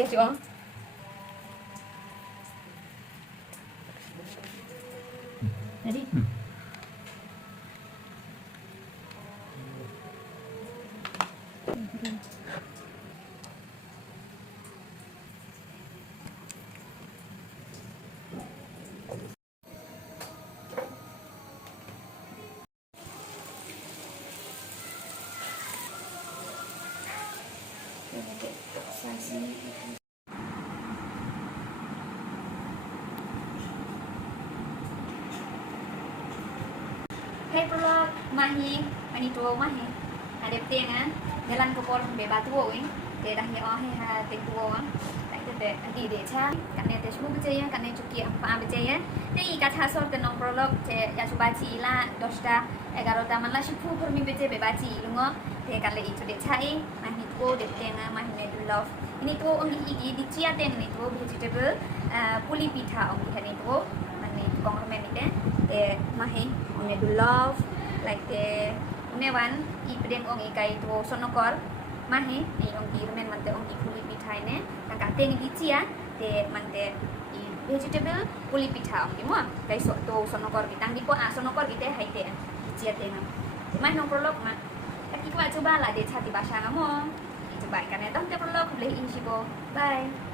ya Cuk. Jadi Hey prolog mahi mani tuo mahi ada tiang ah jalan ke pol be batu oi te dah ya he ha te tuo tại te Dih Cha kan ne te shmu bejaya kan ne cuki apa bejaya te I kata sor ke nong prolog te ya subaci la 10-11 malah shipu permi beje be baci lungo te kan le itu Dih Cha mahi tuo de tiang ah mahi ne love ini tuo ong igi Dih Cha tiang ni tuo vegetable puli pitha ong ini tuo mani kong ramen ni te mahi ne love like the unewan I pedeng ong ikai tuo sonokor mahi ni ong di ramen mante ong di puli pitha ne kakak teng Dih Cha te mante I vegetable puli pitha ong di mo kai so to sonokor bitang di po sonokor kita hai te Dih Cha te na mah nong prolog ma tapi coba lah Dih Cha di bahasa kamu coba kan ya tong te prolog boleh insibo bye